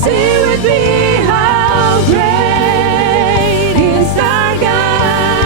Sing with me how great is our God.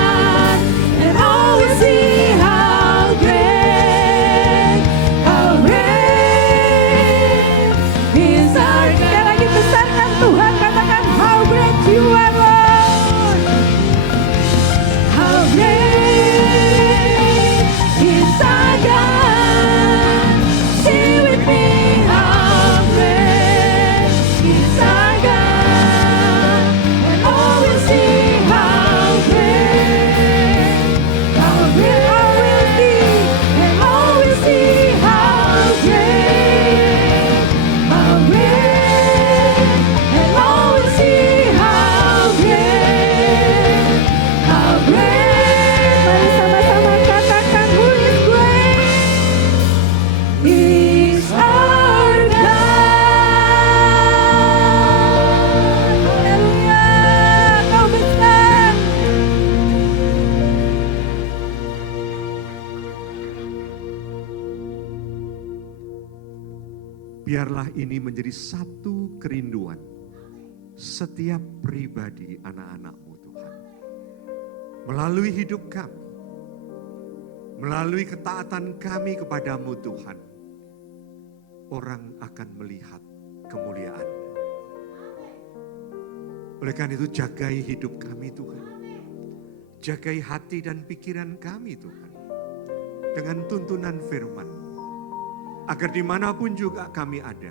biarlah ini menjadi satu kerinduan setiap pribadi anak-anak-Mu Tuhan. Melalui hidup kami, melalui ketaatan kami kepada-Mu Tuhan, orang akan melihat kemuliaan-Mu. Oleh karena itu jagai hidup kami Tuhan. Jagai hati dan pikiran kami Tuhan. Dengan tuntunan firman. Agar dimanapun juga kami ada.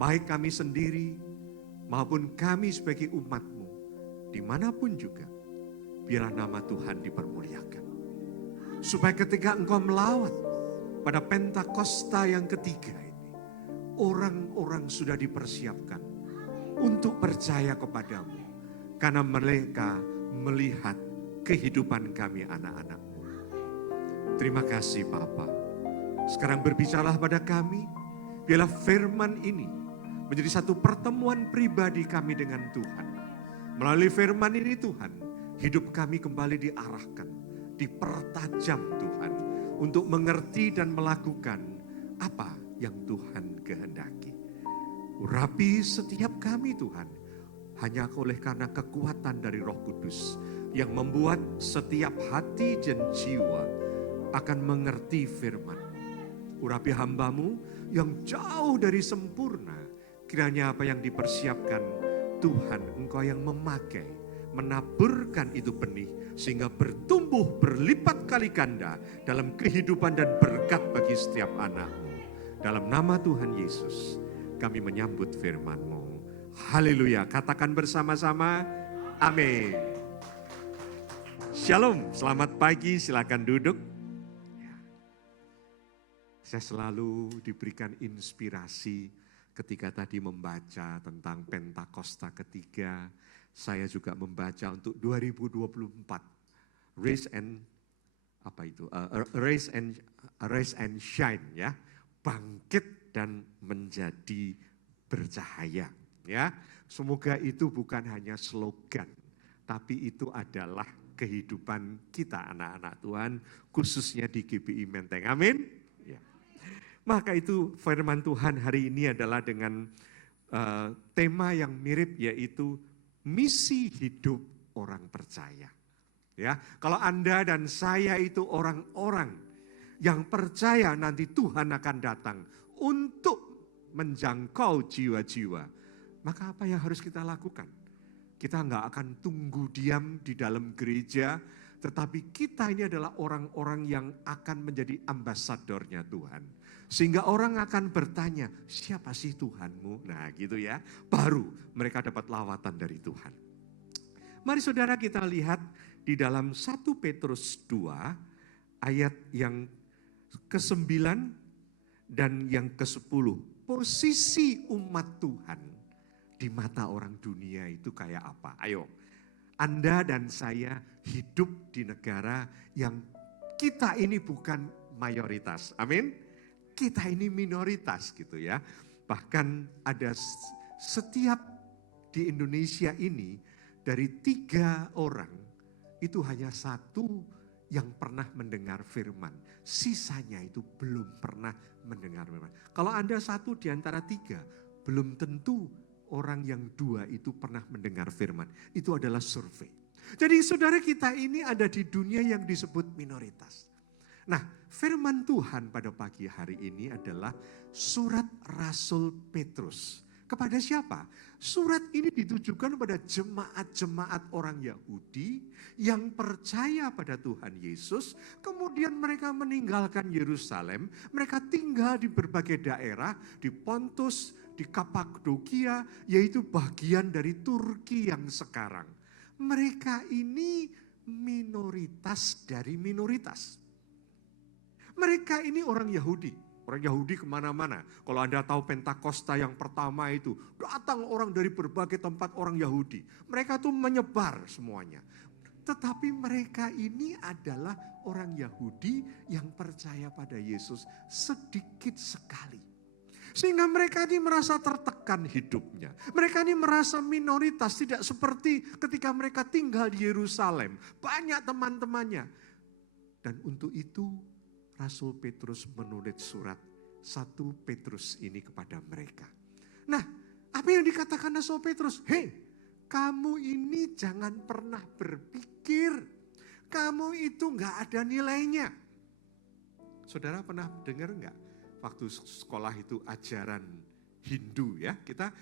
Baik kami sendiri maupun kami sebagai umat-Mu. Dimanapun juga. Biarlah nama Tuhan dipermuliakan. Supaya ketika Engkau melawat pada Pentakosta yang ketiga ini. Orang-orang sudah dipersiapkan untuk percaya kepadamu. Karena mereka melihat kehidupan kami anak-anak-Mu. Terima kasih Bapa. Sekarang berbicara pada kami. Biarlah firman ini menjadi satu pertemuan pribadi kami dengan Tuhan. Melalui firman ini Tuhan. Hidup kami kembali diarahkan, dipertajam Tuhan. Untuk mengerti dan melakukan apa yang Tuhan kehendaki. Urapi setiap kami Tuhan. Hanya oleh karena kekuatan dari Roh Kudus. Yang membuat setiap hati dan jiwa akan mengerti firman. Urapi hamba-Mu yang jauh dari sempurna. Kiranya apa yang dipersiapkan Tuhan Engkau yang memakai. Menaburkan itu benih sehingga bertumbuh berlipat kali ganda dalam kehidupan dan berkat bagi setiap anak-Mu. Dalam nama Tuhan Yesus kami menyambut firman-Mu. Haleluya. Katakan bersama-sama amin. Shalom, selamat pagi, silakan duduk. Saya selalu diberikan inspirasi ketika tadi membaca tentang Pentakosta ketiga. Saya juga membaca untuk 2024. Raise and shine ya. Bangkit dan menjadi bercahaya ya. Semoga itu bukan hanya slogan, tapi itu adalah kehidupan kita anak-anak Tuhan, khususnya di GBI Menteng. Amin. Ya. Maka itu firman Tuhan hari ini adalah dengan tema yang mirip, yaitu misi hidup orang percaya. Ya, kalau Anda dan saya itu orang-orang yang percaya nanti Tuhan akan datang untuk menjangkau jiwa-jiwa, maka apa yang harus kita lakukan? Kita nggak akan tunggu diam di dalam gereja, tetapi kita ini adalah orang-orang yang akan menjadi ambasadornya Tuhan. Sehingga orang akan bertanya, siapa sih Tuhanmu? Nah gitu ya, baru mereka dapat lawatan dari Tuhan. Mari saudara kita lihat di dalam 1 Petrus 2 ayat yang ke-9 dan yang ke-10. Posisi umat Tuhan di mata orang dunia itu kayak apa? Ayo, Anda dan saya hidup di negara yang kita ini bukan mayoritas. Amin. Kita ini minoritas gitu ya. Bahkan ada setiap di Indonesia ini dari 3 orang itu hanya 1 yang pernah mendengar firman. Sisanya itu belum pernah mendengar firman. Kalau Anda 1 di antara 3, belum tentu orang yang 2 itu pernah mendengar firman. Itu adalah survei. Jadi saudara kita ini ada di dunia yang disebut minoritas. Nah, firman Tuhan pada pagi hari ini adalah surat Rasul Petrus. Kepada siapa? Surat ini ditujukan pada jemaat-jemaat orang Yahudi yang percaya pada Tuhan Yesus. Kemudian mereka meninggalkan Yerusalem. Mereka tinggal di berbagai daerah, di Pontus, di Kapadokia, yaitu bagian dari Turki yang sekarang. Mereka ini minoritas dari minoritas. Mereka ini orang Yahudi. Orang Yahudi kemana-mana. Kalau Anda tahu Pentakosta yang pertama itu, datang orang dari berbagai tempat orang Yahudi. Mereka tuh menyebar semuanya. Tetapi mereka ini adalah orang Yahudi yang percaya pada Yesus sedikit sekali. Sehingga mereka ini merasa tertekan hidupnya. Mereka ini merasa minoritas, tidak seperti ketika mereka tinggal di Yerusalem. Banyak teman-temannya. Dan untuk itu Rasul Petrus menulis surat 1 Petrus ini kepada mereka. Nah, apa yang dikatakan Rasul Petrus? Hei, kamu ini jangan pernah berpikir kamu itu nggak ada nilainya. Saudara pernah dengar nggak waktu sekolah itu ajaran Hindu ya? Kita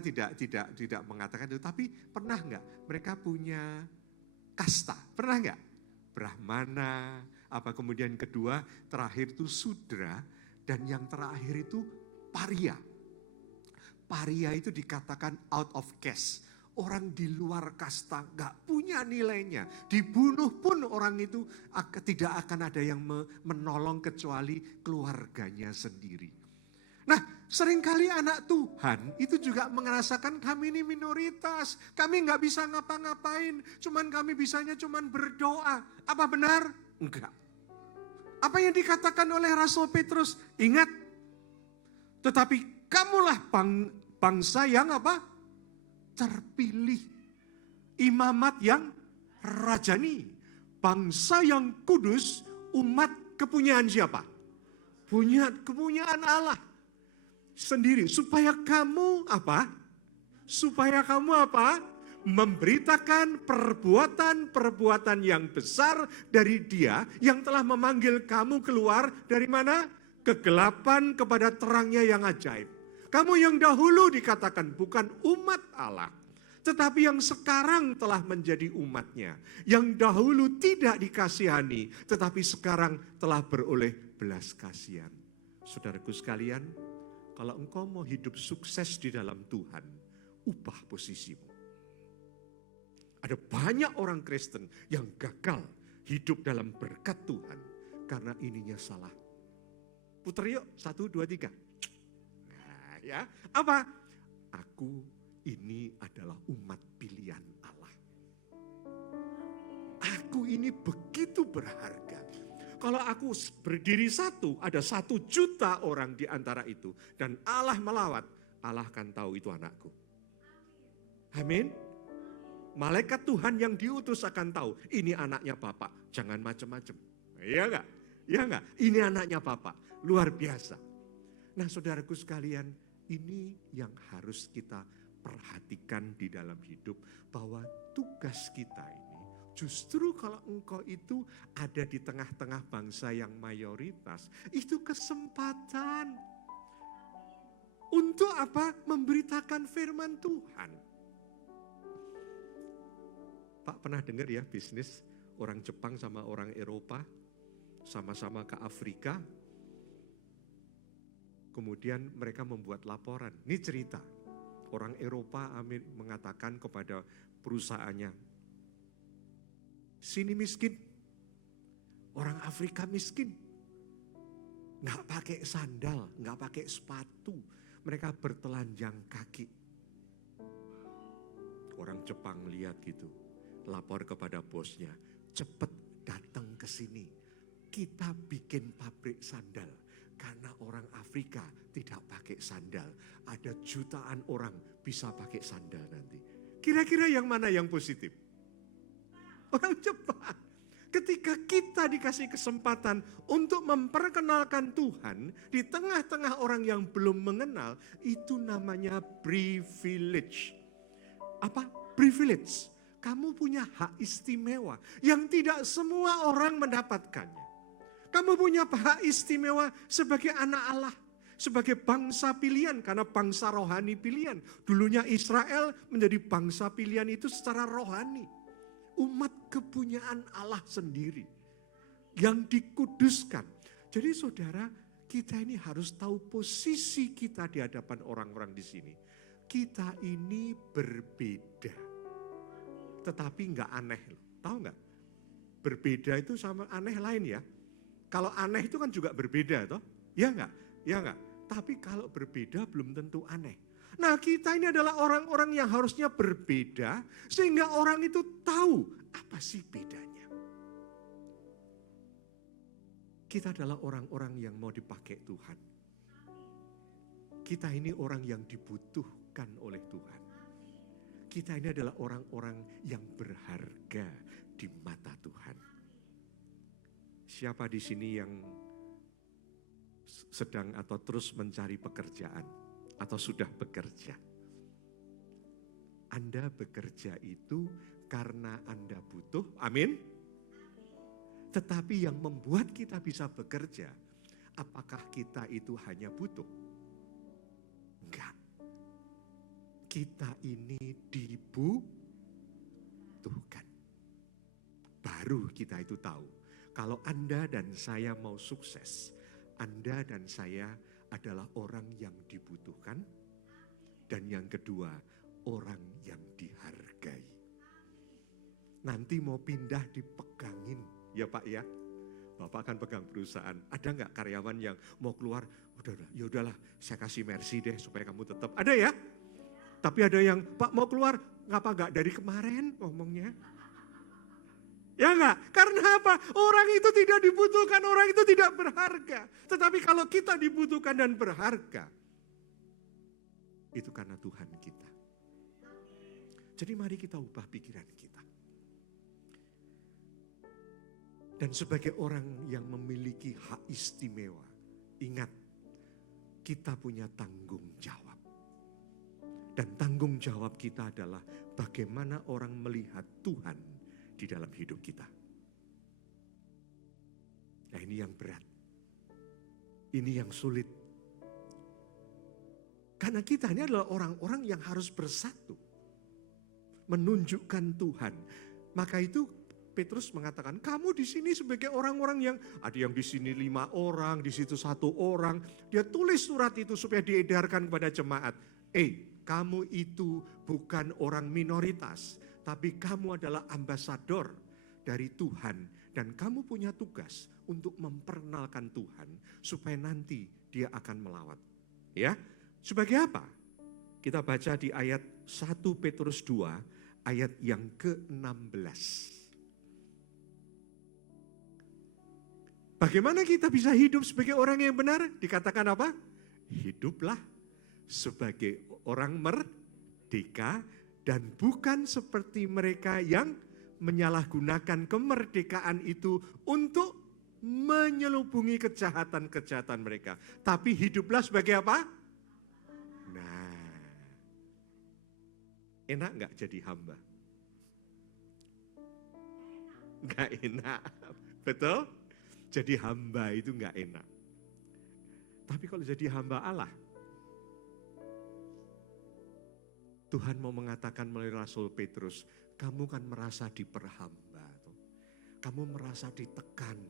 tidak mengatakan itu, tapi pernah nggak mereka punya kasta? Pernah nggak? Brahmana, apa kemudian kedua, terakhir itu Sudra, dan yang terakhir itu Paria. Paria itu dikatakan out of caste. Orang di luar kasta gak punya nilainya. Dibunuh pun orang itu tidak akan ada yang menolong kecuali keluarganya sendiri. Nah, seringkali anak Tuhan itu juga merasakan kami ini minoritas. Kami gak bisa ngapa-ngapain. Kami bisanya cuman berdoa. Apa benar? Enggak. Apa yang dikatakan oleh Rasul Petrus? Ingat, tetapi kamulah bangsa yang apa? Terpilih, imamat yang rajani, bangsa yang kudus, umat kepunyaan siapa? Kepunyaan Allah sendiri. Supaya kamu apa? Memberitakan perbuatan-perbuatan yang besar dari Dia yang telah memanggil kamu keluar dari mana? Kegelapan kepada terangnya yang ajaib. Kamu yang dahulu dikatakan bukan umat Allah, tetapi yang sekarang telah menjadi umatnya. Yang dahulu tidak dikasihani, tetapi sekarang telah beroleh belas kasihan. Saudaraku sekalian, kalau engkau mau hidup sukses di dalam Tuhan, ubah posisimu. Ada banyak orang Kristen yang gagal hidup dalam berkat Tuhan karena ininya salah. Putar yuk, 1, 2, 3. Ya, apa? Aku ini adalah umat pilihan Allah. Aku ini begitu berharga. Kalau aku berdiri satu, ada 1 juta orang di antara itu. Dan Allah melawat, Allah akan tahu itu anakku. Amin. Malaikat Tuhan yang diutus akan tahu, ini anaknya Bapak, jangan macam-macam. Iya enggak? Iya enggak? Ini anaknya Bapak, luar biasa. Nah saudaraku sekalian, ini yang harus kita perhatikan di dalam hidup, bahwa tugas kita ini justru kalau engkau itu ada di tengah-tengah bangsa yang mayoritas, itu kesempatan untuk apa? Memberitakan firman Tuhan. Pak pernah dengar ya bisnis orang Jepang sama orang Eropa sama-sama ke Afrika. Kemudian mereka membuat laporan. Ini cerita. Orang Eropa mengatakan kepada perusahaannya, sini miskin. Orang Afrika miskin. Nggak pakai sandal, nggak pakai sepatu. Mereka bertelanjang kaki. Orang Jepang lihat gitu. Lapor kepada bosnya, cepat datang ke sini. Kita bikin pabrik sandal. Karena orang Afrika tidak pakai sandal. Ada jutaan orang bisa pakai sandal nanti. Kira-kira yang mana yang positif? Orang Jepang. Ketika kita dikasih kesempatan untuk memperkenalkan Tuhan di tengah-tengah orang yang belum mengenal, itu namanya privilege. Apa? Privilege. Kamu punya hak istimewa yang tidak semua orang mendapatkannya. Kamu punya hak istimewa sebagai anak Allah, sebagai bangsa pilihan, karena bangsa rohani pilihan. Dulunya Israel menjadi bangsa pilihan itu secara rohani. Umat kepunyaan Allah sendiri yang dikuduskan. Jadi saudara, kita ini harus tahu posisi kita di hadapan orang-orang di sini. Kita ini berbeda, tetapi enggak aneh. Tahu enggak? Berbeda itu sama aneh lain ya. Kalau aneh itu kan juga berbeda toh? Ya enggak? Ya enggak? Tapi kalau berbeda belum tentu aneh. Nah, kita ini adalah orang-orang yang harusnya berbeda sehingga orang itu tahu apa sih bedanya. Kita adalah orang-orang yang mau dipakai Tuhan. Kita ini orang yang dibutuhkan oleh Tuhan. Kita ini adalah orang-orang yang berharga di mata Tuhan. Siapa di sini yang sedang atau terus mencari pekerjaan atau sudah bekerja. Anda bekerja itu karena Anda butuh, amin. Tetapi yang membuat kita bisa bekerja, apakah kita itu hanya butuh? Enggak. Kita ini dibutuhkan. Baru kita itu tahu, kalau Anda dan saya mau sukses, Anda dan saya adalah orang yang dibutuhkan. Dan yang kedua, orang yang dihargai. Nanti mau pindah dipegangin, ya Pak ya. Bapak akan pegang perusahaan. Ada nggak karyawan yang mau keluar? Ya udahlah, saya kasih mercy deh supaya kamu tetap. Ada ya? Tapi ada yang, Pak mau keluar, ngapa nggak dari kemarin ngomongnya? Ya enggak? Karena apa? Orang itu tidak dibutuhkan, orang itu tidak berharga. Tetapi kalau kita dibutuhkan dan berharga, itu karena Tuhan kita. Jadi mari kita ubah pikiran kita. Dan sebagai orang yang memiliki hak istimewa, ingat, kita punya tanggung jawab. Dan tanggung jawab kita adalah bagaimana orang melihat Tuhan di dalam hidup kita. Nah ini yang berat. Ini yang sulit. Karena kita ini adalah orang-orang yang harus bersatu. Menunjukkan Tuhan. Maka itu Petrus mengatakan, kamu di sini sebagai orang-orang yang, ada yang di sini 5 orang, di situ 1 orang. Dia tulis surat itu supaya diedarkan kepada jemaat. Kamu itu bukan orang minoritas. Tapi kamu adalah ambasador dari Tuhan. Dan kamu punya tugas untuk memperkenalkan Tuhan. Supaya nanti dia akan melawat. Ya, sebagai apa? Kita baca di ayat 1 Petrus 2, ayat yang ke-16. Bagaimana kita bisa hidup sebagai orang yang benar? Dikatakan apa? Hiduplah sebagai orang merdeka. Dan bukan seperti mereka yang menyalahgunakan kemerdekaan itu untuk menyelubungi kejahatan-kejahatan mereka. Tapi hiduplah sebagai apa? Nah, enak gak jadi hamba? Gak enak, betul? Jadi hamba itu gak enak. Tapi kalau jadi hamba Allah, Tuhan mau mengatakan melalui Rasul Petrus, kamu kan merasa diperhamba. Kamu merasa ditekan.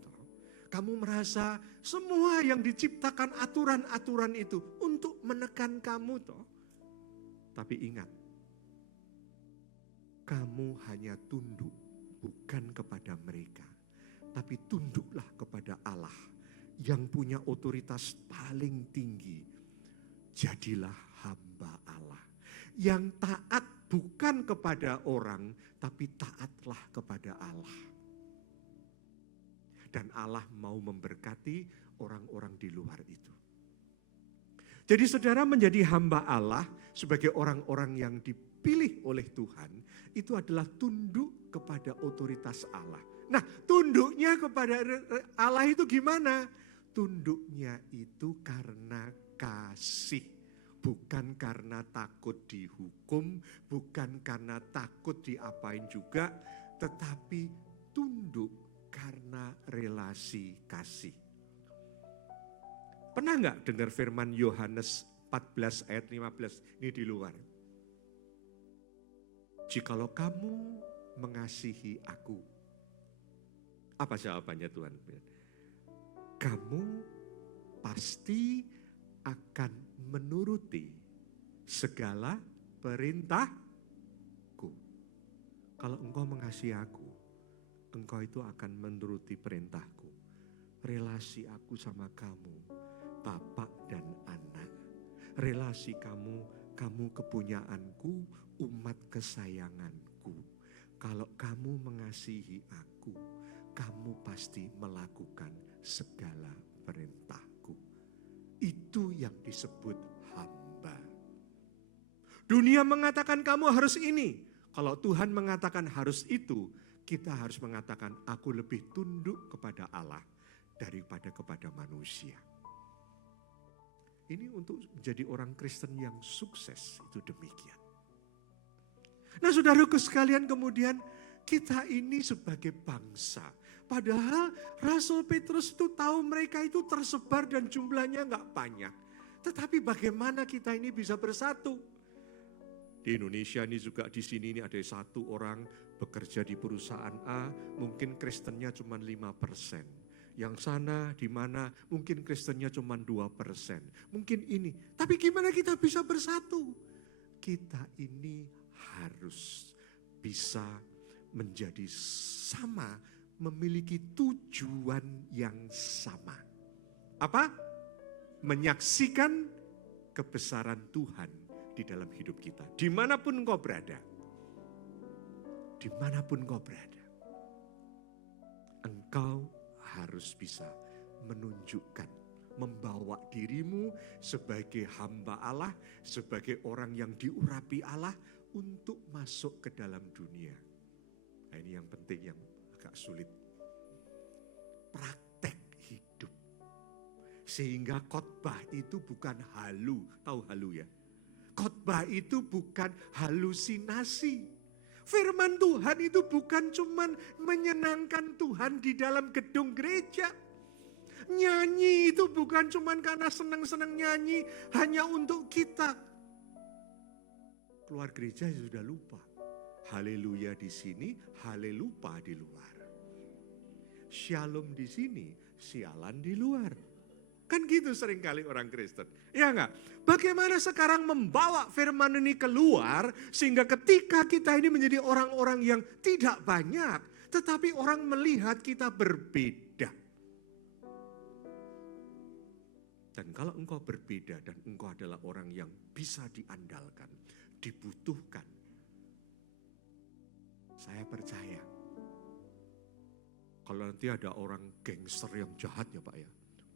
Kamu merasa semua yang diciptakan aturan-aturan itu untuk menekan kamu. Tapi ingat, kamu hanya tunduk bukan kepada mereka. Tapi tunduklah kepada Allah yang punya otoritas paling tinggi. Jadilah hamba Allah. Yang taat bukan kepada orang, tapi taatlah kepada Allah. Dan Allah mau memberkati orang-orang di luar itu. Jadi saudara menjadi hamba Allah sebagai orang-orang yang dipilih oleh Tuhan, itu adalah tunduk kepada otoritas Allah. Nah, tunduknya kepada Allah itu gimana? Tunduknya itu karena kasih. Bukan karena takut dihukum, bukan karena takut diapain juga, tetapi tunduk karena relasi kasih. Pernah nggak dengar firman Yohanes 14 ayat 15 ini di luar? Jikalau kamu mengasihi aku, apa jawabannya Tuhan? Kamu pasti akan menuruti segala perintahku. Kalau engkau mengasihi aku, engkau itu akan menuruti perintahku. Relasi aku sama kamu, Bapak dan anak. Relasi kamu, kamu kepunyaanku, umat kesayanganku. Kalau kamu mengasihi aku, kamu pasti melakukan segala perintahku. Itu yang disebut hamba. Dunia mengatakan kamu harus ini. Kalau Tuhan mengatakan harus itu, kita harus mengatakan aku lebih tunduk kepada Allah daripada kepada manusia. Ini untuk menjadi orang Kristen yang sukses, itu demikian. Nah saudaraku sekalian, kemudian kita ini sebagai bangsa, padahal Rasul Petrus itu tahu mereka itu tersebar dan jumlahnya nggak banyak. Tetapi bagaimana kita ini bisa bersatu? Di Indonesia ini juga di sini ini ada satu orang bekerja di perusahaan A, mungkin Kristennya cuma 5%. Yang sana di mana mungkin Kristennya cuma 2%. Mungkin ini. Tapi gimana kita bisa bersatu? Kita ini harus bisa menjadi sama, memiliki tujuan yang sama. Apa? Menyaksikan kebesaran Tuhan di dalam hidup kita. Dimanapun engkau berada. Dimanapun engkau berada. Engkau harus bisa menunjukkan, membawa dirimu sebagai hamba Allah, sebagai orang yang diurapi Allah untuk masuk ke dalam dunia. Nah ini yang penting, yang agak sulit. Praktek hidup. Sehingga khotbah itu bukan halu, tahu halu ya? Khotbah itu bukan halusinasi. Firman Tuhan itu bukan cuman menyenangkan Tuhan di dalam gedung gereja. Nyanyi itu bukan cuman karena senang-senang nyanyi hanya untuk kita. Keluar gereja sudah lupa. Haleluya di sini, halelupa di luar. Shalom di sini, sialan di luar. Kan gitu seringkali orang Kristen. Ya enggak? Bagaimana sekarang membawa firman ini keluar sehingga ketika kita ini menjadi orang-orang yang tidak banyak, tetapi orang melihat kita berbeda. Dan kalau engkau berbeda dan engkau adalah orang yang bisa diandalkan, dibutuhkan, saya percaya kalau nanti ada orang gangster yang jahat ya Pak ya,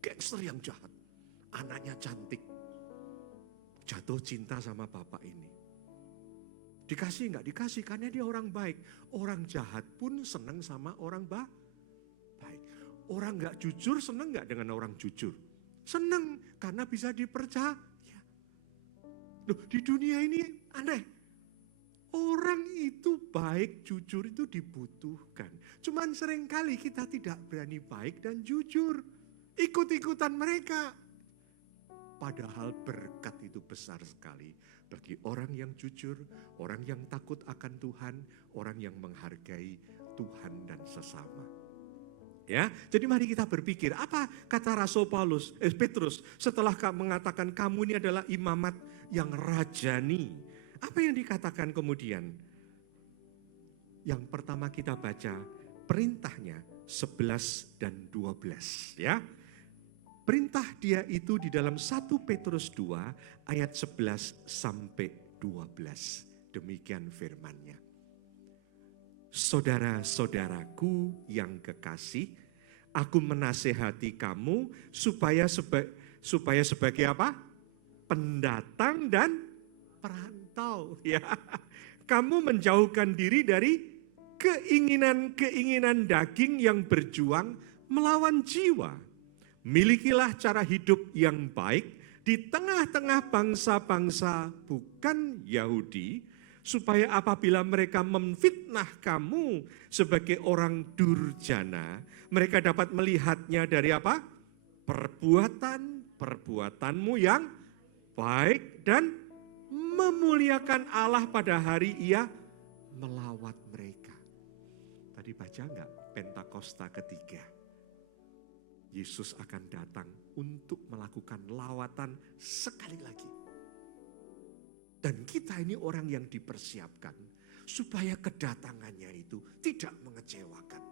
gangster yang jahat, anaknya cantik, jatuh cinta sama bapak ini. Dikasih enggak? Dikasih, karena dia orang baik. Orang jahat pun senang sama orang baik. Orang enggak jujur senang enggak dengan orang jujur? Senang, karena bisa dipercaya. Loh, di dunia ini aneh. Orang itu baik, jujur itu dibutuhkan. Cuman seringkali kita tidak berani baik dan jujur. Ikut-ikutan mereka. Padahal berkat itu besar sekali bagi orang yang jujur, orang yang takut akan Tuhan, orang yang menghargai Tuhan dan sesama. Ya, jadi mari kita berpikir, apa kata Rasul Petrus setelah mengatakan kamu ini adalah imamat yang rajani. Apa yang dikatakan kemudian? Yang pertama kita baca perintahnya 11 dan 12 ya. Perintah dia itu di dalam 1 Petrus 2 ayat 11 sampai 12. Demikian firman-Nya. Saudara-saudaraku yang kekasih, aku menasehati kamu supaya sebagai apa? Pendatang dan perantau ya. Kamu menjauhkan diri dari keinginan-keinginan daging yang berjuang melawan jiwa. Milikilah cara hidup yang baik di tengah-tengah bangsa-bangsa bukan Yahudi, supaya apabila mereka memfitnah kamu sebagai orang durjana, mereka dapat melihatnya dari apa? Perbuatanmu yang baik dan memuliakan Allah pada hari Ia melawat mereka. Tadi baca enggak? Pentakosta ketiga. Yesus akan datang untuk melakukan lawatan sekali lagi. Dan kita ini orang yang dipersiapkan supaya kedatangannya itu tidak mengecewakan.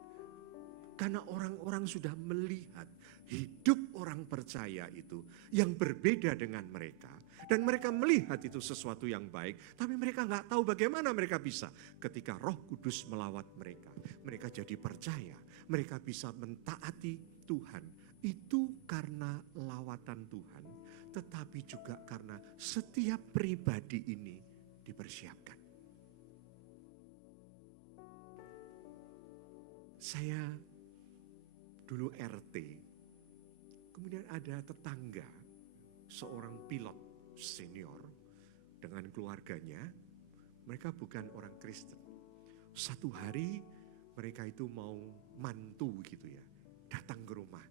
Karena orang-orang sudah melihat hidup orang percaya itu yang berbeda dengan mereka. Dan mereka melihat itu sesuatu yang baik. Tapi mereka nggak tahu bagaimana mereka bisa. Ketika Roh Kudus melawat mereka. Mereka jadi percaya. Mereka bisa mentaati Tuhan. Itu karena lawatan Tuhan. Tetapi juga karena setiap pribadi ini dipersiapkan. Saya dulu RT. Kemudian ada tetangga. seorang pilot senior dengan keluarganya, mereka bukan orang Kristen. Satu hari mereka itu mau mantu gitu ya, datang ke rumah.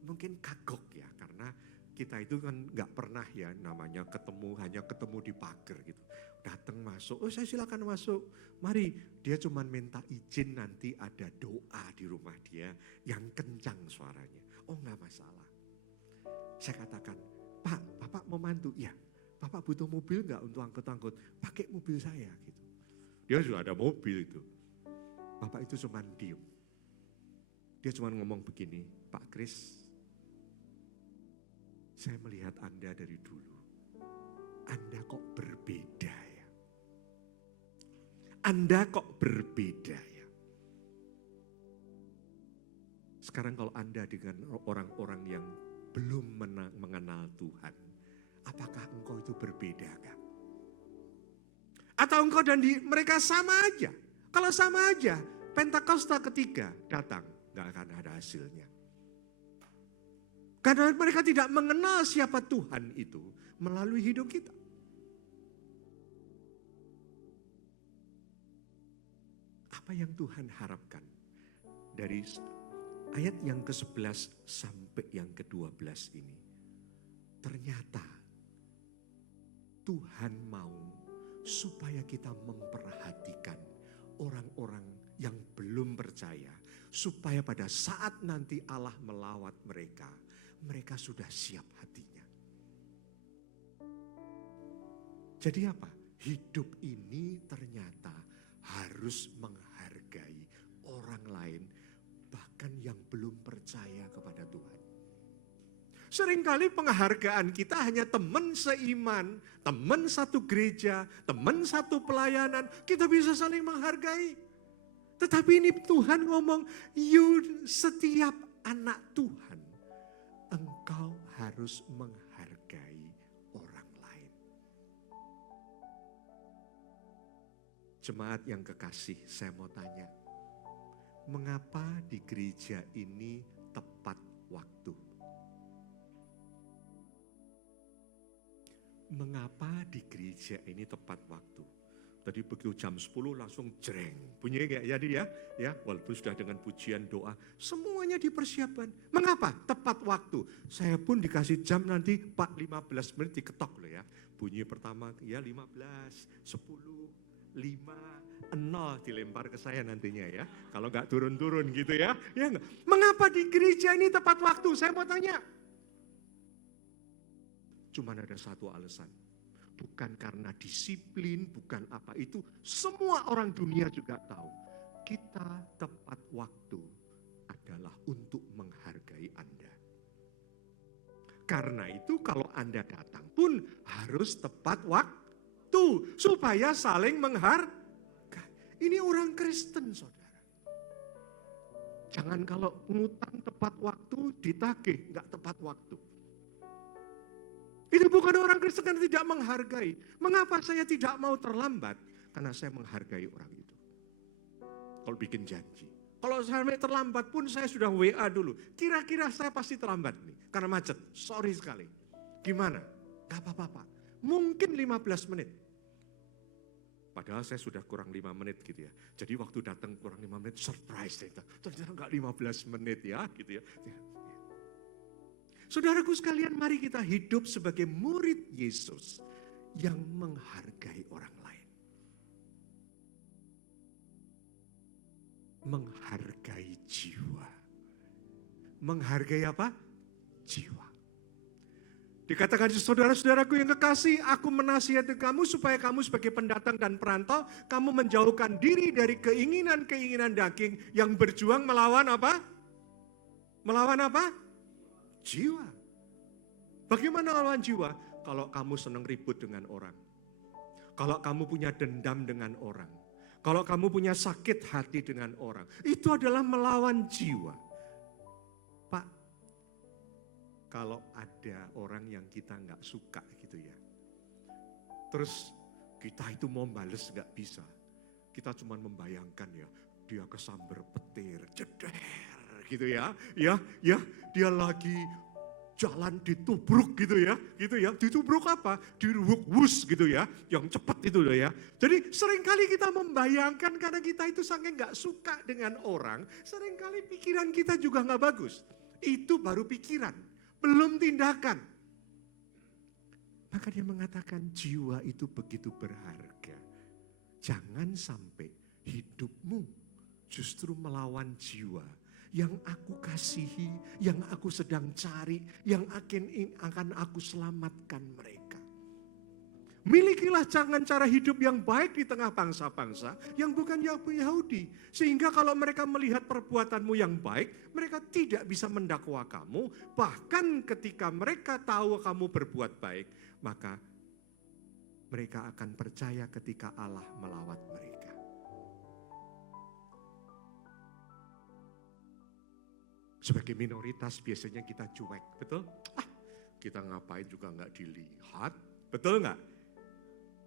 Mungkin kagok ya, karena kita itu kan nggak pernah ya namanya ketemu, hanya ketemu di pagar gitu. Datang masuk, oh saya silakan masuk, mari. Dia cuma minta izin nanti ada doa di rumah dia yang kencang suaranya. Oh nggak masalah. Saya katakan, Pak, Bapak mau mantu? Ya, Bapak butuh mobil nggak untuk angkut-angkut? Pakai mobil saya gitu. Dia sudah ada mobil itu. Bapak itu cuma diem. Dia cuma ngomong begini, Pak Kris, saya melihat Anda dari dulu. Anda kok berbeda ya? Anda kok berbeda ya? Sekarang kalau Anda dengan orang-orang yang belum mengenal Tuhan, apakah engkau itu berbeda kan? Atau engkau dan mereka sama aja? Kalau sama aja, Pentakosta ketiga datang, gak akan ada hasilnya. Karena mereka tidak mengenal siapa Tuhan itu melalui hidup kita. Apa yang Tuhan harapkan dari ayat yang ke-11 sampai yang ke-12 ini? Ternyata Tuhan mau supaya kita memperhatikan orang-orang yang belum percaya. Supaya pada saat nanti Allah melawat mereka, mereka sudah siap hatinya. Jadi apa? Hidup ini ternyata harus menghargai orang lain, bahkan yang belum percaya kepada Tuhan. Seringkali penghargaan kita hanya teman seiman, teman satu gereja, teman satu pelayanan, kita bisa saling menghargai. Tetapi ini Tuhan ngomong, setiap anak Tuhan, engkau harus menghargai orang lain. Jemaat yang kekasih, saya mau tanya, mengapa di gereja ini tepat waktu? Mengapa di gereja ini tepat waktu? Tadi begitu jam 10 langsung jreng. Bunyinya kayak jadi ya, walaupun sudah dengan pujian doa, semuanya dipersiapkan. Mengapa? Tepat waktu. Saya pun dikasih jam nanti, Pak 15 menit diketok loh ya. Bunyi pertama ya 15, 10, 5, 0 dilempar ke saya nantinya ya. Kalau nggak turun-turun gitu ya. Ya enggak? Mengapa di gereja ini tepat waktu? Saya mau tanya. Cuman ada satu alasan. Bukan karena disiplin, bukan apa itu. Semua orang dunia juga tahu. Kita tepat waktu adalah untuk menghargai Anda. Karena itu kalau Anda datang pun harus tepat waktu. Supaya saling menghargai. Ini orang Kristen saudara. Jangan kalau ngutang tepat waktu ditagih, nggak tepat waktu. Itu bukan orang Kristen yang tidak menghargai. Mengapa saya tidak mau terlambat? Karena saya menghargai orang itu. Kalau bikin janji. Kalau sampai terlambat pun saya sudah WA dulu. Kira-kira saya pasti terlambat nih. Karena macet. Sorry sekali. Gimana? Gak apa-apa. Mungkin 15 menit. Padahal saya sudah kurang 5 menit gitu ya. Jadi waktu datang kurang 5 menit, surprise. Ternyata gak 15 menit ya gitu ya. Saudaraku sekalian, mari kita hidup sebagai murid Yesus yang menghargai orang lain. Menghargai jiwa. Menghargai apa? Jiwa. Dikatakan saudara-saudaraku yang kekasih, aku menasihati kamu supaya kamu sebagai pendatang dan perantau, kamu menjauhkan diri dari keinginan-keinginan daging yang berjuang melawan apa? Melawan apa? Jiwa. Bagaimana lawan jiwa? Kalau kamu senang ribut dengan orang. Kalau kamu punya dendam dengan orang. Kalau kamu punya sakit hati dengan orang. Itu adalah melawan jiwa. Pak, kalau ada orang yang kita nggak suka gitu ya. Terus kita itu mau bales nggak bisa. Kita cuma membayangkan ya, dia kesambar petir, jeder gitu ya. Ya, dia lagi jalan ditubruk gitu ya, ditubruk apa? Dirubuk wus gitu ya, yang cepat itu loh ya. Jadi seringkali kita membayangkan karena kita itu saking nggak suka dengan orang, seringkali pikiran kita juga nggak bagus. Itu baru pikiran, belum tindakan. Maka dia mengatakan jiwa itu begitu berharga. Jangan sampai hidupmu justru melawan jiwa yang aku kasihi, yang aku sedang cari, yang akan aku selamatkan mereka. Milikilah jangan cara hidup yang baik di tengah bangsa-bangsa yang bukan Yahudi. Sehingga kalau mereka melihat perbuatanmu yang baik, mereka tidak bisa mendakwa kamu. Bahkan ketika mereka tahu kamu berbuat baik, maka mereka akan percaya ketika Allah melawat mereka. Sebagai minoritas biasanya kita cuek, betul? Kita ngapain juga nggak dilihat, betul nggak?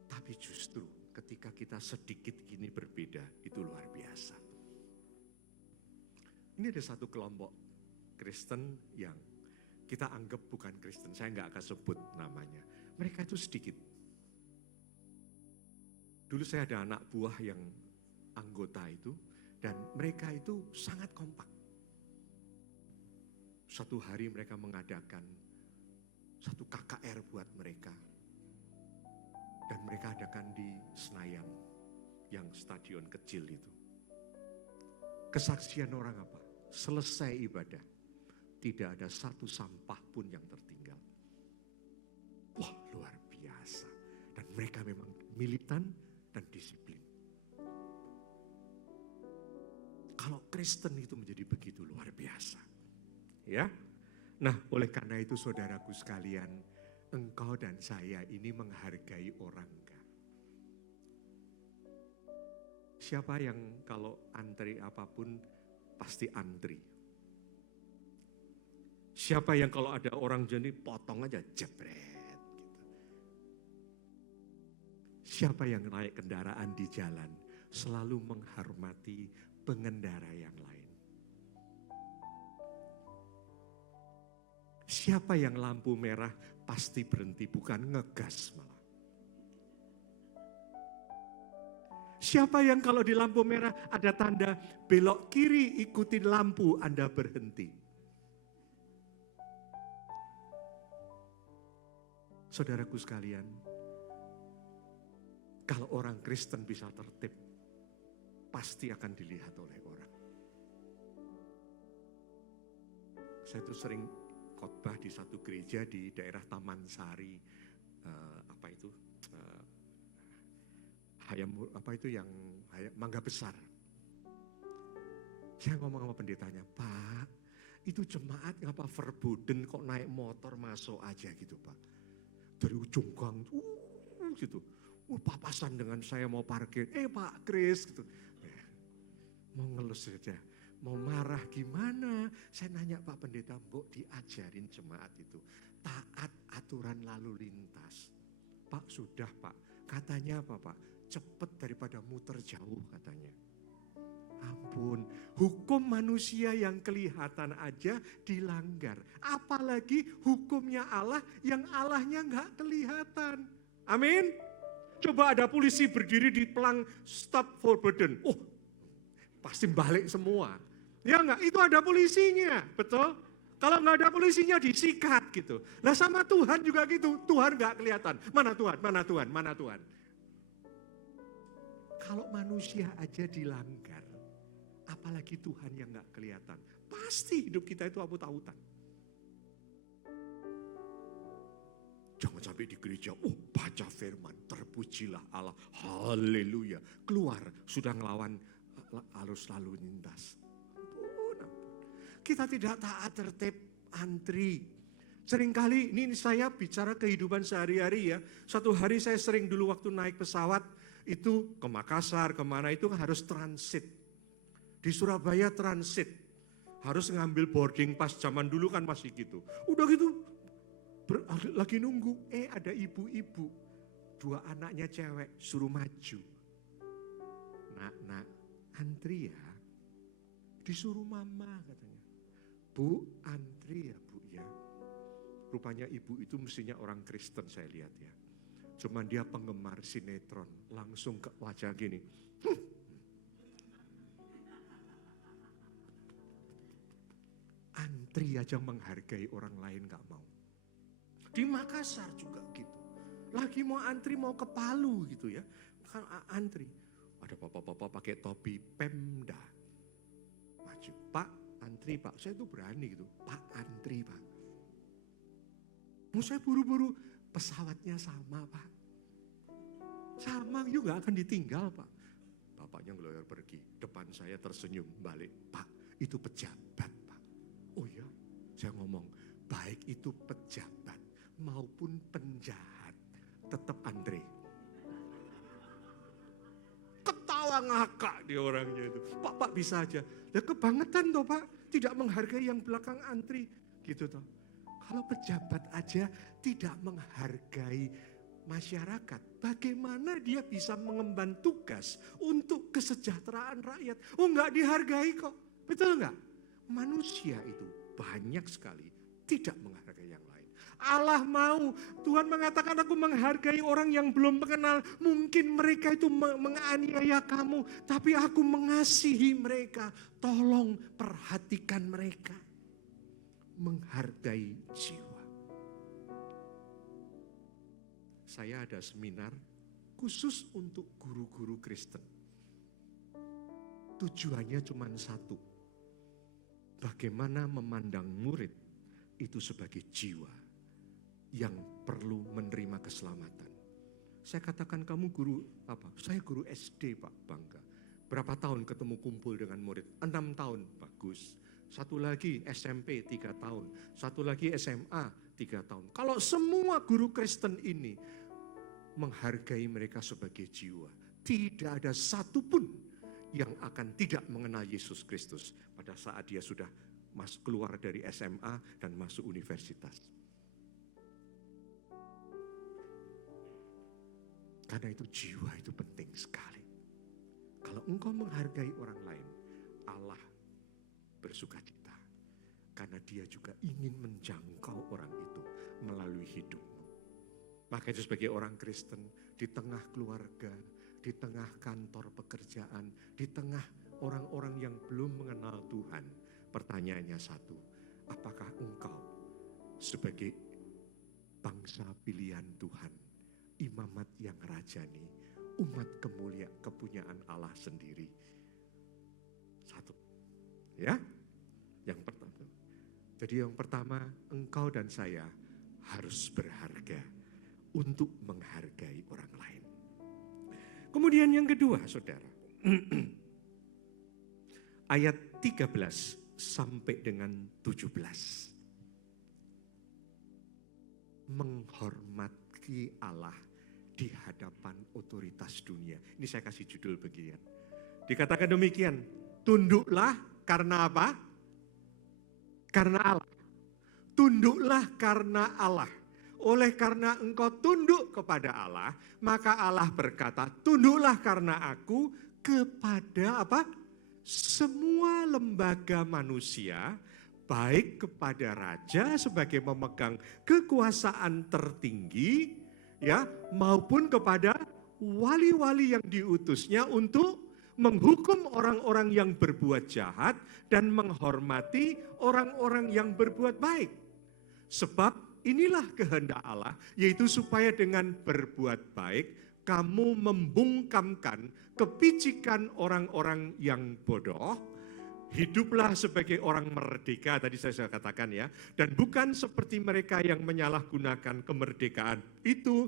Tapi justru ketika kita sedikit gini berbeda, itu luar biasa. Ini ada satu kelompok Kristen yang kita anggap bukan Kristen, saya nggak akan sebut namanya. Mereka itu sedikit. Dulu saya ada anak buah yang anggota itu, dan mereka itu sangat kompak. Satu hari mereka mengadakan satu KKR buat mereka. Dan mereka adakan di Senayan, yang stadion kecil itu. Kesaksian orang apa? Selesai ibadah, tidak ada satu sampah pun yang tertinggal. Wah, luar biasa. Dan mereka memang militan dan disiplin. Kalau Kristen itu menjadi begitu luar biasa. Ya, nah oleh karena itu saudaraku sekalian, engkau dan saya ini menghargai orang kan? Siapa yang kalau antri apapun pasti antri? Siapa yang kalau ada orang jenis potong aja jebret gitu? Siapa yang naik kendaraan di jalan selalu menghormati pengendara yang lain? Siapa yang lampu merah pasti berhenti, bukan ngegas malah. Siapa yang kalau di lampu merah ada tanda belok kiri ikutin lampu Anda berhenti. Saudaraku sekalian, kalau orang Kristen bisa tertib, pasti akan dilihat oleh orang. Saya tuh sering khotbah di satu gereja di daerah Taman Sari, Mangga Besar. Saya ngomong sama pendetanya, Pak, itu jemaat ngapa verboden kok naik motor masuk aja gitu Pak. Dari ujung gang, gitu. Papasan dengan saya mau parkir, Pak Kris gitu. Mau ngelus saja. Mau marah gimana? Saya nanya Pak Pendeta, Mbok diajarin jemaat itu taat aturan lalu lintas. Pak sudah Pak, katanya apa Pak? Cepet daripada muter jauh katanya. Ampun, hukum manusia yang kelihatan aja dilanggar. Apalagi hukumnya Allah yang Allahnya nggak kelihatan. Amin. Coba ada polisi berdiri di pelang stop forbidden. Pasti balik semua. Ya enggak, itu ada polisinya, betul? Kalau enggak ada polisinya disikat gitu. Nah sama Tuhan juga gitu, Tuhan enggak kelihatan. Mana Tuhan, mana Tuhan, mana Tuhan. Kalau manusia aja dilanggar, apalagi Tuhan yang enggak kelihatan. Pasti hidup kita itu aut-autan. Jangan sampai di gereja, baca firman, terpujilah Allah, haleluya. Keluar, sudah ngelawan arus lalu lintas. Kita tidak taat tertib, antri. Seringkali, ini saya bicara kehidupan sehari-hari ya. Satu hari saya sering dulu waktu naik pesawat, itu ke Makassar, kemana itu harus transit. Di Surabaya transit. Harus ngambil boarding pass, zaman dulu kan masih gitu. Udah gitu, lagi nunggu, ada ibu-ibu. 2 anaknya cewek, suruh maju. Nak, antri ya. Disuruh mama katanya. Bu, antri ya Bu ya. Rupanya ibu itu mestinya orang Kristen saya lihat ya. Cuman dia penggemar sinetron, langsung ke wajah gini. Antri aja menghargai orang lain gak mau. Di Makassar juga gitu. Lagi mau antri mau ke Palu gitu ya. Kan antri. Ada bapak-bapak pakai topi Pemda. Maju, Pak antri Pak. Saya tuh berani gitu. Pak antri Pak. Mau saya buru-buru, pesawatnya sama Pak. Sama, yuk gak akan ditinggal Pak. Bapaknya ngeloyor pergi, depan saya tersenyum balik. Pak, itu pejabat Pak. Oh ya, saya ngomong, baik itu pejabat maupun penjahat, tetap antri. Ketawa ngakak di orangnya itu. Pak bisa aja. Ya kebangetan toh Pak, tidak menghargai yang belakang antri. Gitu toh. Kalau pejabat aja tidak menghargai masyarakat, bagaimana dia bisa mengemban tugas untuk kesejahteraan rakyat? Oh enggak dihargai kok, betul enggak? Manusia itu banyak sekali tidak menghargai yang lain. Allah mau, Tuhan mengatakan aku menghargai orang yang belum mengenal. Mungkin mereka itu menganiaya kamu, tapi aku mengasihi mereka. Tolong perhatikan mereka. Menghargai jiwa. Saya ada seminar khusus untuk guru-guru Kristen. Tujuannya cuma satu. Bagaimana memandang murid itu sebagai jiwa yang perlu menerima keselamatan. Saya katakan kamu guru apa? Saya guru SD Pak, bangga. Berapa tahun ketemu kumpul dengan murid? 6 tahun, bagus. Satu lagi SMP 3 tahun, satu lagi SMA 3 tahun. Kalau semua guru Kristen ini menghargai mereka sebagai jiwa, tidak ada satupun yang akan tidak mengenal Yesus Kristus pada saat dia sudah keluar dari SMA dan masuk universitas. Karena itu jiwa itu penting sekali. Kalau engkau menghargai orang lain, Allah bersukacita. Karena dia juga ingin menjangkau orang itu melalui hidupmu. Maka itu sebagai orang Kristen, di tengah keluarga, di tengah kantor pekerjaan, di tengah orang-orang yang belum mengenal Tuhan. Pertanyaannya satu, apakah engkau sebagai bangsa pilihan Tuhan, imamat yang rajani, umat kepunyaan Allah sendiri? Satu. Ya, yang pertama. Jadi yang pertama, engkau dan saya harus berharga untuk menghargai orang lain. Kemudian yang kedua, saudara. Ayat 13 sampai dengan 17. Menghormati Allah di hadapan otoritas dunia. Ini saya kasih judul begini. Dikatakan demikian, tunduklah karena apa? Karena Allah. Tunduklah karena Allah. Oleh karena engkau tunduk kepada Allah, maka Allah berkata, tunduklah karena aku kepada apa? Semua lembaga manusia, baik kepada raja sebagai memegang kekuasaan tertinggi, ya, maupun kepada wali-wali yang diutusnya untuk menghukum orang-orang yang berbuat jahat dan menghormati orang-orang yang berbuat baik. Sebab inilah kehendak Allah, yaitu supaya dengan berbuat baik, kamu membungkamkan kepicikan orang-orang yang bodoh. Hiduplah sebagai orang merdeka, tadi saya katakan ya. Dan bukan seperti mereka yang menyalahgunakan kemerdekaan itu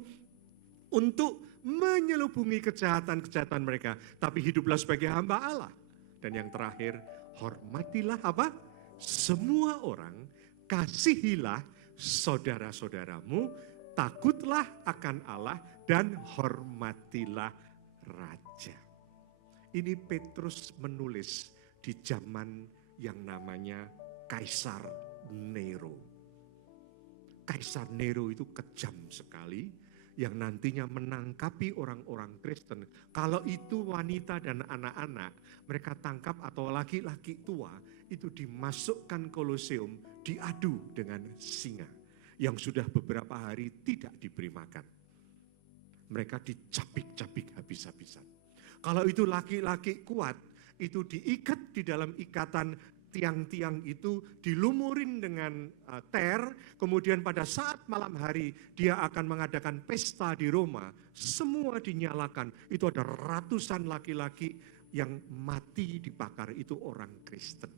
untuk menyelubungi kejahatan-kejahatan mereka. Tapi hiduplah sebagai hamba Allah. Dan yang terakhir, hormatilah apa? Semua orang, kasihilah saudara-saudaramu, takutlah akan Allah, dan hormatilah raja. Ini Petrus menulis di zaman yang namanya Kaisar Nero. Kaisar Nero itu kejam sekali, yang nantinya menangkapi orang-orang Kristen. Kalau itu wanita dan anak-anak, mereka tangkap, atau laki-laki tua, itu dimasukkan Koloseum, diadu dengan singa. yang sudah beberapa hari tidak diberi makan. Mereka dicapik-capik habis-habisan. Kalau itu laki-laki kuat, itu diikat di dalam ikatan tiang-tiang itu, dilumurin dengan ter, kemudian pada saat malam hari dia akan mengadakan pesta di Roma, semua dinyalakan. Itu ada ratusan laki-laki yang mati dibakar, itu orang Kristen.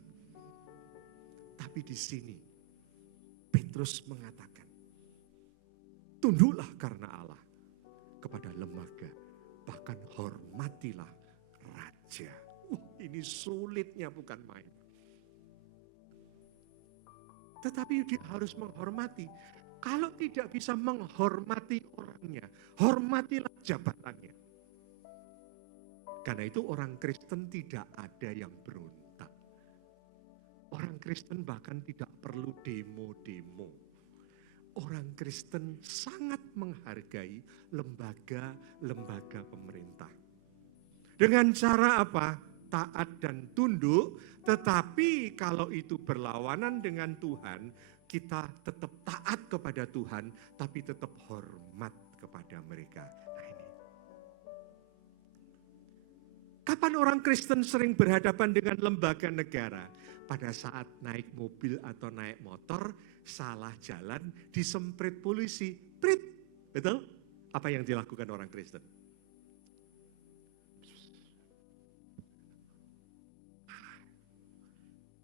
Tapi di sini Petrus mengatakan, tunduklah karena Allah kepada lembaga, bahkan hormatilah raja. Ini sulitnya bukan main. Tetapi dia harus menghormati. Kalau tidak bisa menghormati orangnya, hormatilah jabatannya. Karena itu orang Kristen tidak ada yang berontak. Orang Kristen bahkan tidak perlu demo-demo. Orang Kristen sangat menghargai lembaga-lembaga pemerintah. Dengan cara apa? Taat dan tunduk, tetapi kalau itu berlawanan dengan Tuhan, kita tetap taat kepada Tuhan, tapi tetap hormat kepada mereka. Nah ini. Kapan orang Kristen sering berhadapan dengan lembaga negara? Pada saat naik mobil atau naik motor, salah jalan, disemprit polisi. Prit, betul? Apa yang dilakukan orang Kristen?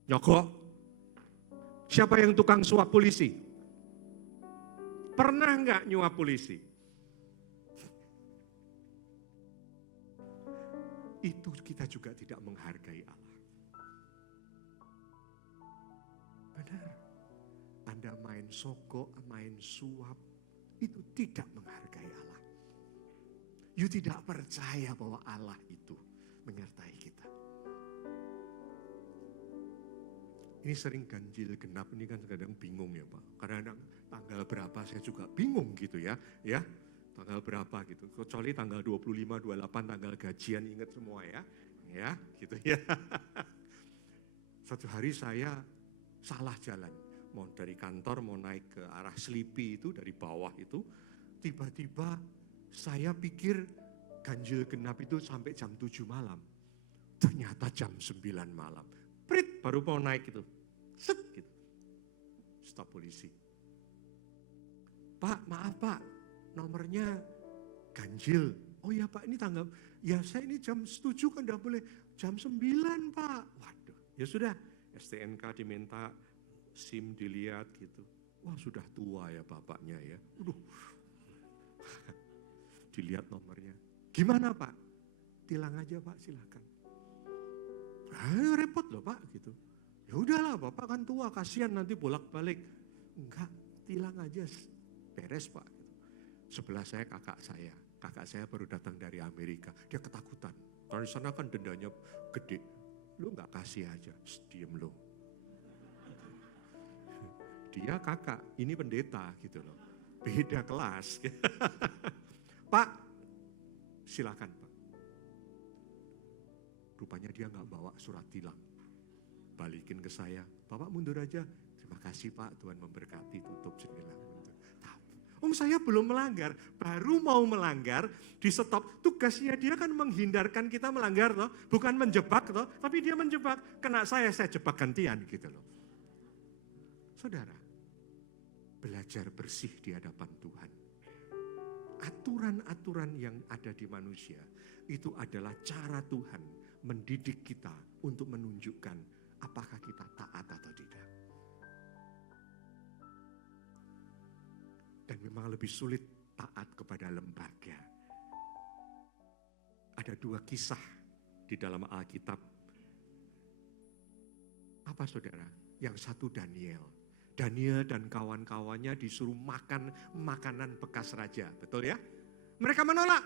Nyogok. Siapa yang tukang suap polisi? Pernah nggak nyuap polisi? Itu kita juga tidak menghargai Allah. Benar. Anda main sogok, main suap, itu tidak menghargai Allah. You tidak percaya bahwa Allah itu menyertai kita. Ini sering ganjil genap, ini kan kadang bingung ya Pak. Kadang tanggal berapa saya juga bingung gitu ya. Ya, tanggal berapa gitu. Kecuali tanggal 25, 28 tanggal gajian, ingat semua ya. Ya, gitu ya. Satu hari saya salah jalan. Mau dari kantor, mau naik ke arah Selipi itu, dari bawah itu. Tiba-tiba saya pikir ganjil genap itu sampai jam 7 malam. Ternyata jam 9 malam. Prit, baru mau naik itu. Set, gitu. Stop polisi. Pak, maaf Pak, nomornya ganjil. Oh ya Pak, ini tanggal, ya saya ini jam 7 kan udah boleh. Jam 9 Pak. Waduh, ya sudah. STNK diminta, SIM dilihat gitu. Wah sudah tua ya bapaknya ya. Waduh. Dilihat nomornya. Gimana Pak? Tilang aja Pak, silakan. Repot loh Pak gitu. Ya udahlah Bapak kan tua, kasihan nanti bolak-balik. Enggak, tilang aja, beres Pak. Sebelah saya kakak saya. Kakak saya baru datang dari Amerika. Dia ketakutan. Kalau di sana kan dendanya gede. Lu enggak kasih aja, diem lu. Dia kakak, ini pendeta gitu loh. Beda kelas. Pak, silakan Pak. Rupanya dia nggak bawa surat tilang. Balikin ke saya, Bapak mundur aja. Terima kasih Pak, Tuhan memberkati, tutup jendela. Saya belum melanggar, baru mau melanggar, di stop. Tugasnya dia kan menghindarkan kita melanggar, toh, bukan menjebak, toh, tapi dia menjebak. Kena saya jebak gantian gitu loh. Saudara, belajar bersih di hadapan Tuhan. Aturan-aturan yang ada di manusia, itu adalah cara Tuhan mendidik kita untuk menunjukkan apakah kita taat atau tidak. Dan memang lebih sulit taat kepada lembaga. Ada dua kisah di dalam Alkitab. Apa saudara? Yang satu Daniel. Daniel dan kawan-kawannya disuruh makan makanan bekas raja. Betul ya? Mereka menolak.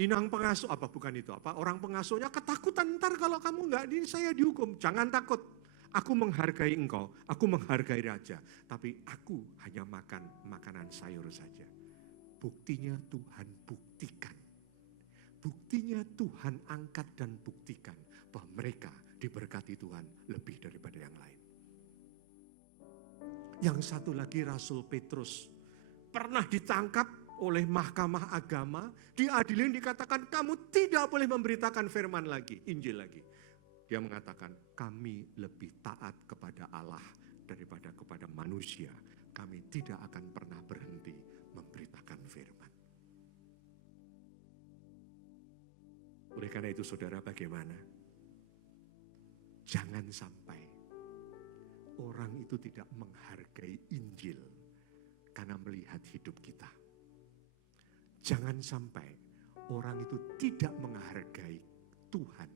Inang pengasuh, apa bukan itu? Apa orang pengasuhnya ketakutan, ntar kalau kamu enggak ini saya dihukum. Jangan takut. Aku menghargai engkau, aku menghargai raja. Tapi aku hanya makan makanan sayur saja. Buktinya Tuhan buktikan. Buktinya Tuhan angkat dan buktikan bahwa mereka diberkati Tuhan lebih daripada yang lain. Yang satu lagi Rasul Petrus. Pernah ditangkap oleh Mahkamah Agama, diadilin, dikatakan kamu tidak boleh memberitakan firman lagi, Injil lagi. Dia mengatakan kami lebih taat kepada Allah daripada kepada manusia. Kami tidak akan pernah berhenti memberitakan firman. Oleh karena itu saudara, bagaimana? Jangan sampai orang itu tidak menghargai Injil karena melihat hidup kita. Jangan sampai orang itu tidak menghargai Tuhan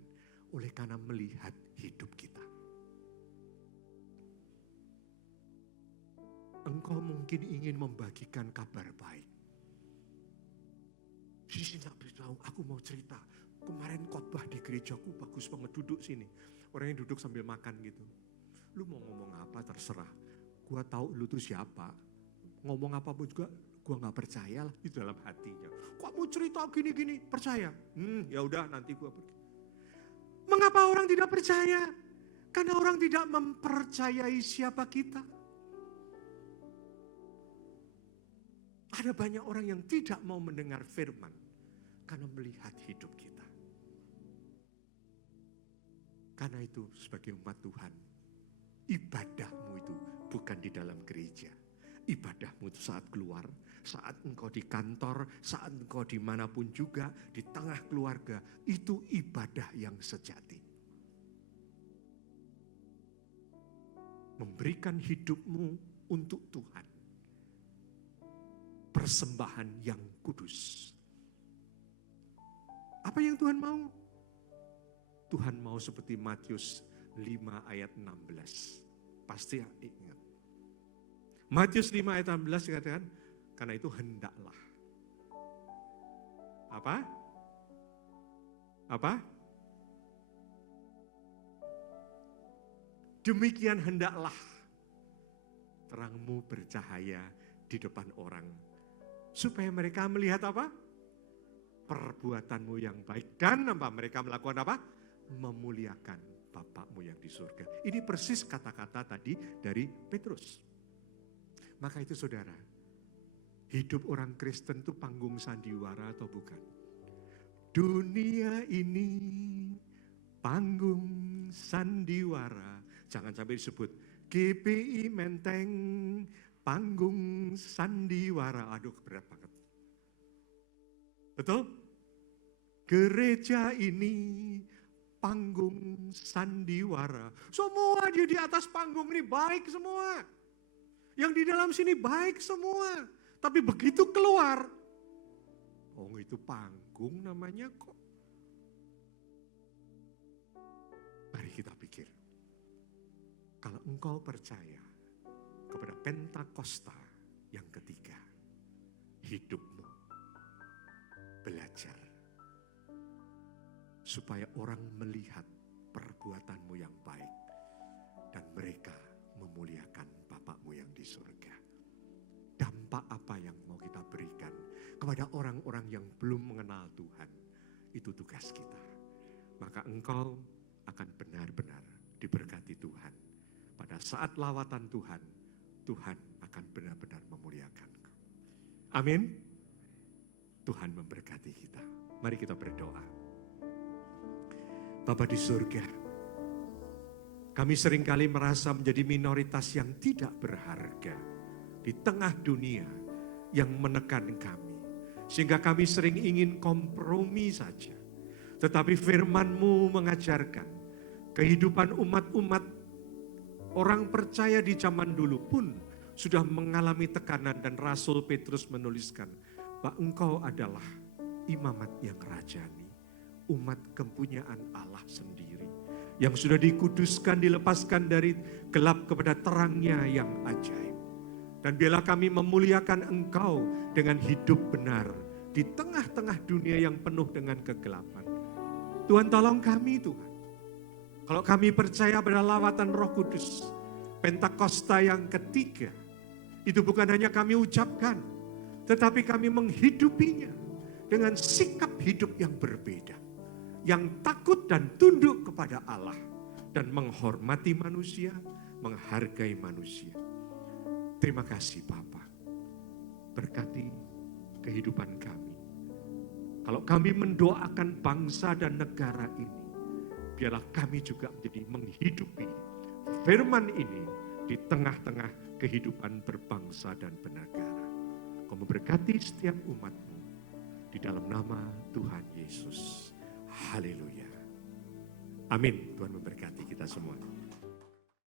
oleh karena melihat hidup kita. Engkau mungkin ingin membagikan kabar baik. Sisi tak beritahu, aku mau cerita. Kemarin khotbah di gerejaku bagus banget, duduk sini. Orang yang duduk sambil makan gitu. Lu mau ngomong apa terserah. Gua tahu lu tuh siapa. Ngomong apapun juga gua nggak percaya lah, itu dalam hatinya. Kok mau cerita gini-gini, percaya? Ya udah nanti gua pergi. Mengapa orang tidak percaya? Karena orang tidak mempercayai siapa kita. Ada banyak orang yang tidak mau mendengar firman karena melihat hidup kita. Karena itu sebagai umat Tuhan, ibadahmu itu bukan di dalam gereja. Ibadahmu itu saat keluar, saat engkau di kantor, saat engkau dimanapun juga, di tengah keluarga, itu ibadah yang sejati. Memberikan hidupmu untuk Tuhan. Persembahan yang kudus. Apa yang Tuhan mau? Tuhan mau seperti Matius 5 ayat 16. Pasti ingat. Matius 5 ayat 16 dikatakan, karena itu hendaklah. Apa? Apa? Demikian hendaklah terangmu bercahaya di depan orang. Supaya mereka melihat apa? Perbuatanmu yang baik. Dan apa? Mereka melakukan apa? Memuliakan Bapakmu yang di surga. Ini persis kata-kata tadi dari Petrus. Maka itu saudara, hidup orang Kristen itu panggung sandiwara atau bukan? Dunia ini panggung sandiwara. Jangan sampai disebut GPI Menteng, panggung sandiwara. Aduh, berat banget. Betul? Gereja ini panggung sandiwara. Semua dia di atas panggung ini baik semua. Yang di dalam sini baik semua. Tapi begitu keluar, oh itu panggung namanya kok. Mari kita pikir. Kalau engkau percaya kepada Pentakosta yang ketiga, hidupmu belajar supaya orang melihat perbuatanmu yang baik dan mereka memuliakan Bapakmu yang di surga. Dampak apa yang mau kita berikan kepada orang-orang yang belum mengenal Tuhan, itu tugas kita. Maka engkau akan benar-benar diberkati Tuhan. Pada saat lawatan Tuhan, Tuhan akan benar-benar memuliakan engkau. Amin. Tuhan memberkati kita. Mari kita berdoa. Bapa di surga, kami seringkali merasa menjadi minoritas yang tidak berharga di tengah dunia yang menekan kami. Sehingga kami sering ingin kompromi saja. Tetapi firman-Mu mengajarkan kehidupan umat-umat orang percaya di zaman dulu pun sudah mengalami tekanan, dan Rasul Petrus menuliskan bahwa engkau adalah imamat yang rajani, umat kepunyaan Allah sendiri, yang sudah dikuduskan, dilepaskan dari gelap kepada terangnya yang ajaib. Dan biarlah kami memuliakan Engkau dengan hidup benar di tengah-tengah dunia yang penuh dengan kegelapan. Tuhan, tolong kami Tuhan. Kalau kami percaya pada lawatan Roh Kudus, Pentakosta yang ketiga, itu bukan hanya kami ucapkan, tetapi kami menghidupinya dengan sikap hidup yang berbeda. Yang takut dan tunduk kepada Allah dan menghormati manusia, menghargai manusia. Terima kasih Bapa. Berkati kehidupan kami. Kalau kami mendoakan bangsa dan negara ini, biarlah kami juga menjadi menghidupi firman ini di tengah-tengah kehidupan berbangsa dan bernegara. Kau memberkati setiap umat-Mu di dalam nama Tuhan Yesus. Haleluya. Amin. Tuhan memberkati kita semua.